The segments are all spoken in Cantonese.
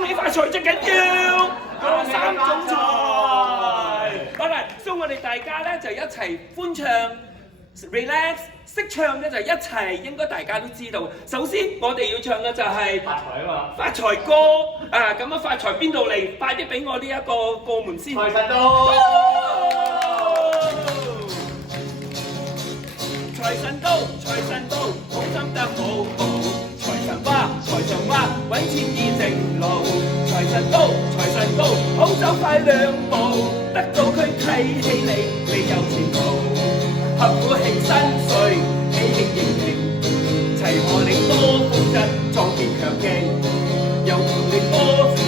恭喜發財最緊要嗰三種財。好啦，所以我哋大家咧就一齊歡唱 relax， 識唱咧就一齊，應該大家都知道。首先我哋要唱嘅就係發財啊嘛，發財歌啊！咁啊發財邊度嚟？快啲俾我呢一個過門先。財神到，財神到，財神到，好心得好報。財神話，財神話，揾錢易正路。財神到，財神到，好走快兩步，得到佢睇起你，你有前途。合府慶新歲，喜慶迎迎，齊賀你多風質，壯健強勁，又同你多笑，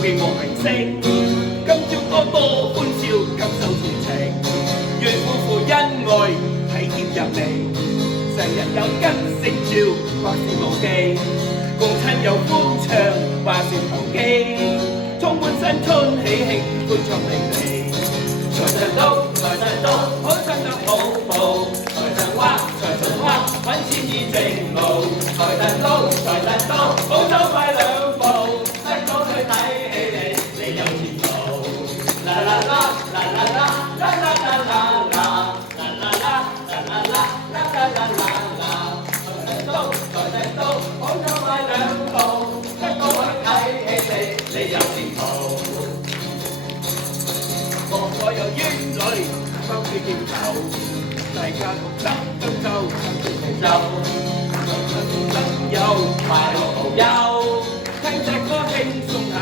飛莫明星。今朝多多歡笑，感受傳情，願夫婦恩愛，體貼入微，成日有吉星照，百事無忌，共親友歡唱，話笑投機，充滿新春喜慶，歡暢離離。財神到，財神到，好心得好報。財神話，財神話，揾錢易正路。財神到，財神到，好走快兩步，得到佢睇起你，你有前途。啦啦啦，啦啦啦，啦啦啦啦啦，啦啦啦，啦啦啦，啦啦啦啦啦。財神到，財神到，好走快兩步，得到佢睇起你，你有前途。我有冤女，幫佢劍走，大家同心都夠，心情係奏，心有快樂無憂，聽隻歌輕鬆下。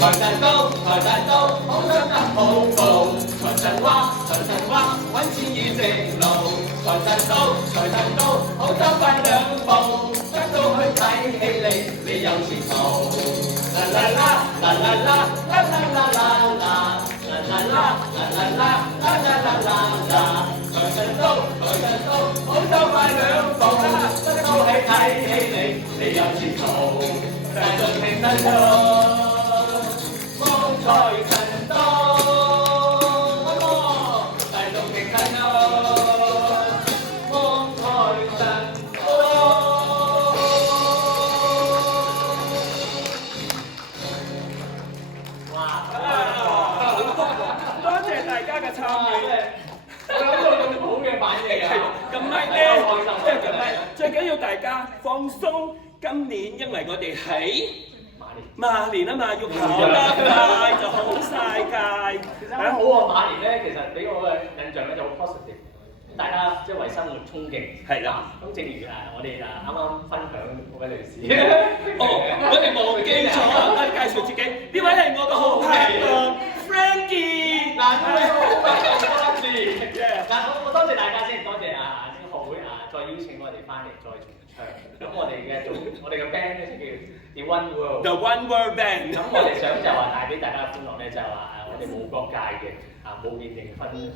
財神到，財神到，好心得好報。財神話，財神話，揾錢易正路。財神到，財神到，好走快兩步，得到佢睇起你，你有前途。啦啦啦，啦啦啦，啦啦啦啦啦，啦啦啦，啦啦啦，啦啦啦啦啦。財神到，財神到，好走快兩步啦，得到佢睇起你，你有前途。大眾慶新春，望財神到，大眾慶新春，望財神到。多謝大家嘅參與，有咁好嘅反應啊！咁咪咧，咁咪最緊要大家放鬆。今年因為我哋喺馬年啊嘛，要跑得快就好晒界。其實好啊，馬年咧，其實俾我嘅印象咧就好 positive，大家即係為生活衝勁。係啦，咁正如我哋啱啱分享嗰位女士，我哋忘記咗介紹自己，呢位係我嘅好拍檔 Frankie。嗱，我多謝大家先，多謝呢個學會再邀請我哋翻嚟再重唱。咁我哋嘅 band 咧就叫 The One World。The One World Band。咁我哋想就話帶俾大家嘅歡樂咧，就係話我哋冇國界嘅，冇年齡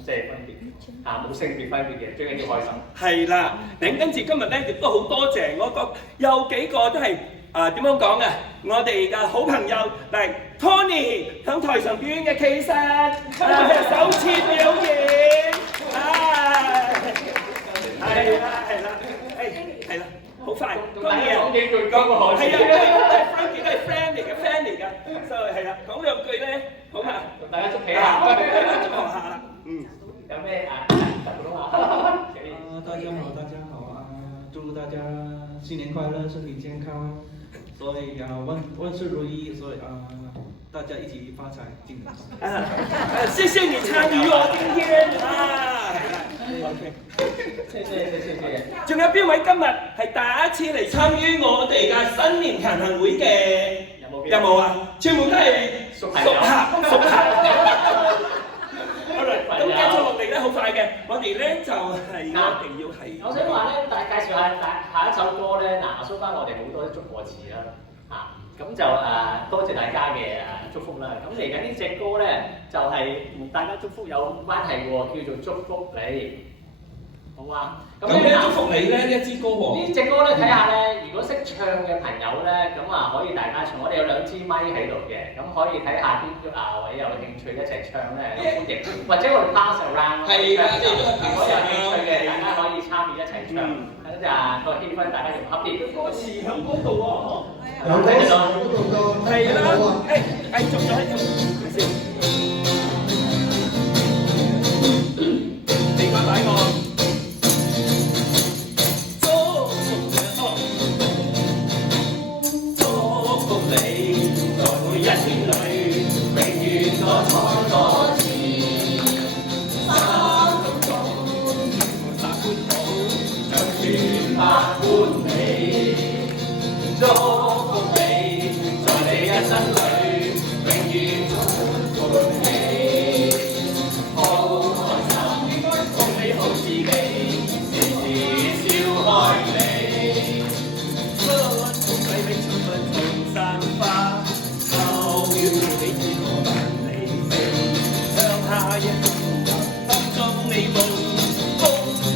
即係分別，冇性別分別嘅，最緊要開心。係啦，跟住今日咧亦都好多謝有幾個都係點樣講啊？我哋嘅好朋友嚟 Tony 響台上表演嘅，其實首次表演，係啦，好快，當然講幾句講個好。係啊，Frankie 都係 friend 嚟㗎，所以係啦，講兩句咧，好嘛？同大家祝喜下，祝賀下啦，有咩普通話？大家好祝大家新年快樂，身體健康，所以萬事如意，所以大家一起發財，進謝謝你參與我今天OK，謝謝。仲有邊位今日係第一次嚟參與我哋嘅新年行行會嘅？有冇啊？全部都係熟客。好啦，咁繼續落嚟咧，好快嘅，我哋咧就係一定要係。我想話咧，介紹下一首歌咧，收翻我哋好多祝賀詞啦，咁就多謝大家嘅祝福啦。咁嚟緊呢隻歌咧，就係同大家祝福有關係喎，叫做祝福你，好嘛？咁咩祝福你咧？呢一支歌喎？呢隻歌咧，睇下咧，如果識唱嘅朋友咧，咁可以大家唱。我哋有2支咪喺度嘅，咁可以睇下邊位有興趣一齊唱咧，歡迎。或者我哋 pass around，如果有興趣嘅，大家可以參與一齊唱。唱，咁就個氣氛大家要合啲。歌詞喺嗰度喎，有歌詞嗰度個係啦，繼續咗喺度先，地瓜擺我。祝福你，在你一生裏，永遠充滿歡喜，好開心，恭喜好自己，時時笑開你。春風洗禮春分同散花，秋雨你知我萬里飛，向下一風心中你夢，風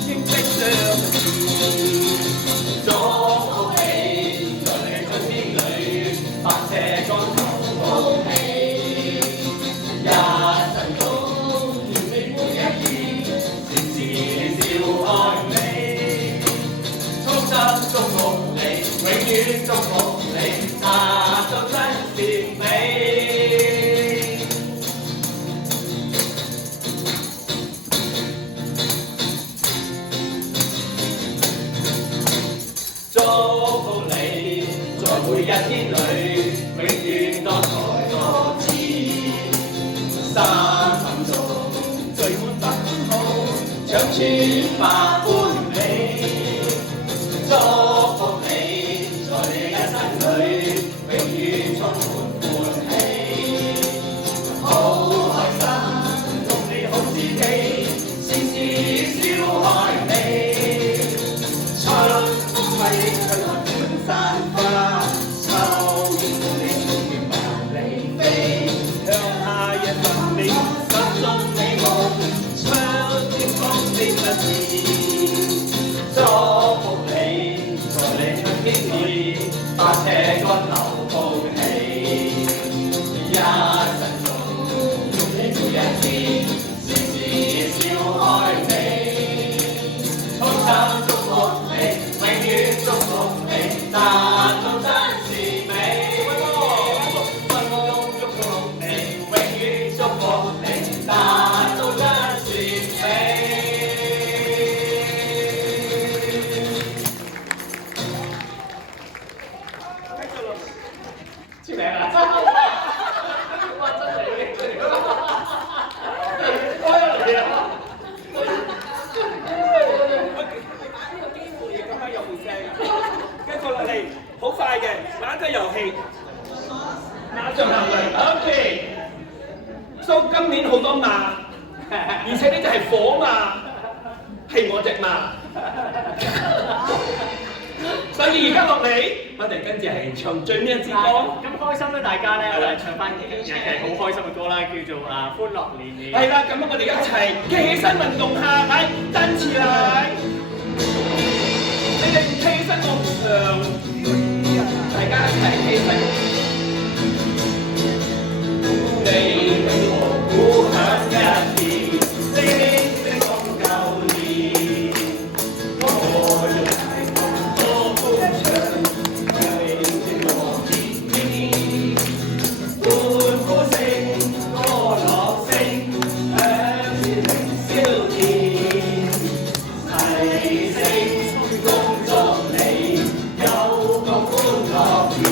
輕聲相似。祝福你。百尺竿頭高起，一生中願你每一天，時時笑開你，衷心祝福你，永遠祝福你，達到真善美。祝福你，在每一天裏。永遠多才多姿，三分鐘聚滿百般好，長存百般美。祝福你，在你一生裏，永遠充滿歡喜，好開心，恭喜好自己，時時笑開你。春風揮吹滿山花。祝福你，在你春天裏，百尺竿頭高起，一生中用你每一天，時時笑開你，衷心祝福你，永遠祝福你，達到真善美。溫馨祝福你，永遠祝福你，達到真善美。簽名啦！哇，真係呢個，開嚟啊！把呢個機會咁樣有回聲啊！跟住落嚟，好快嘅玩個遊戲，馬上行嚟 ，OK。So 今年好多馬，而且呢隻係火馬，係我隻馬。所以而家落嚟，我哋跟住係唱最咩支歌？咁開心咧，大家咧，我哋唱翻日劇好開心嘅歌啦，叫做《歡樂年年》。係啦，咁我哋一齊企起身運動下，嚟站起來。你哋唔企起身，我唔唱。大家一齊企身。你為我鼓響一片，聲聲講舊年。我用大歌多歡唱，為這個年年，歡呼聲、歌樂聲，響徹凌霄天。齊聲恭祝你有個歡樂年。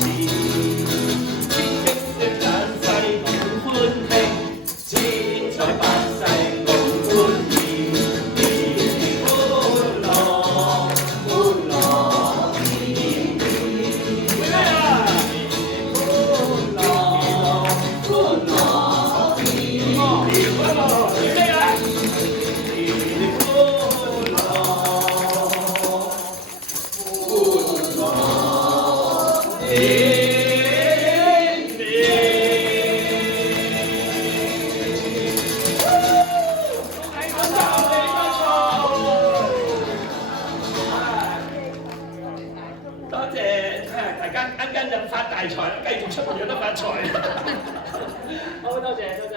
始。天星的眼世共歡慶，千彩百世共歡意。年年歡樂，歡樂，年年。會咩啊？年年歡樂，歡樂，年年歡樂。會咩啊？年年歡樂，歡樂，年年。多謝大家，啱啱就發大財啦，繼續出門有得發財。好多謝多謝。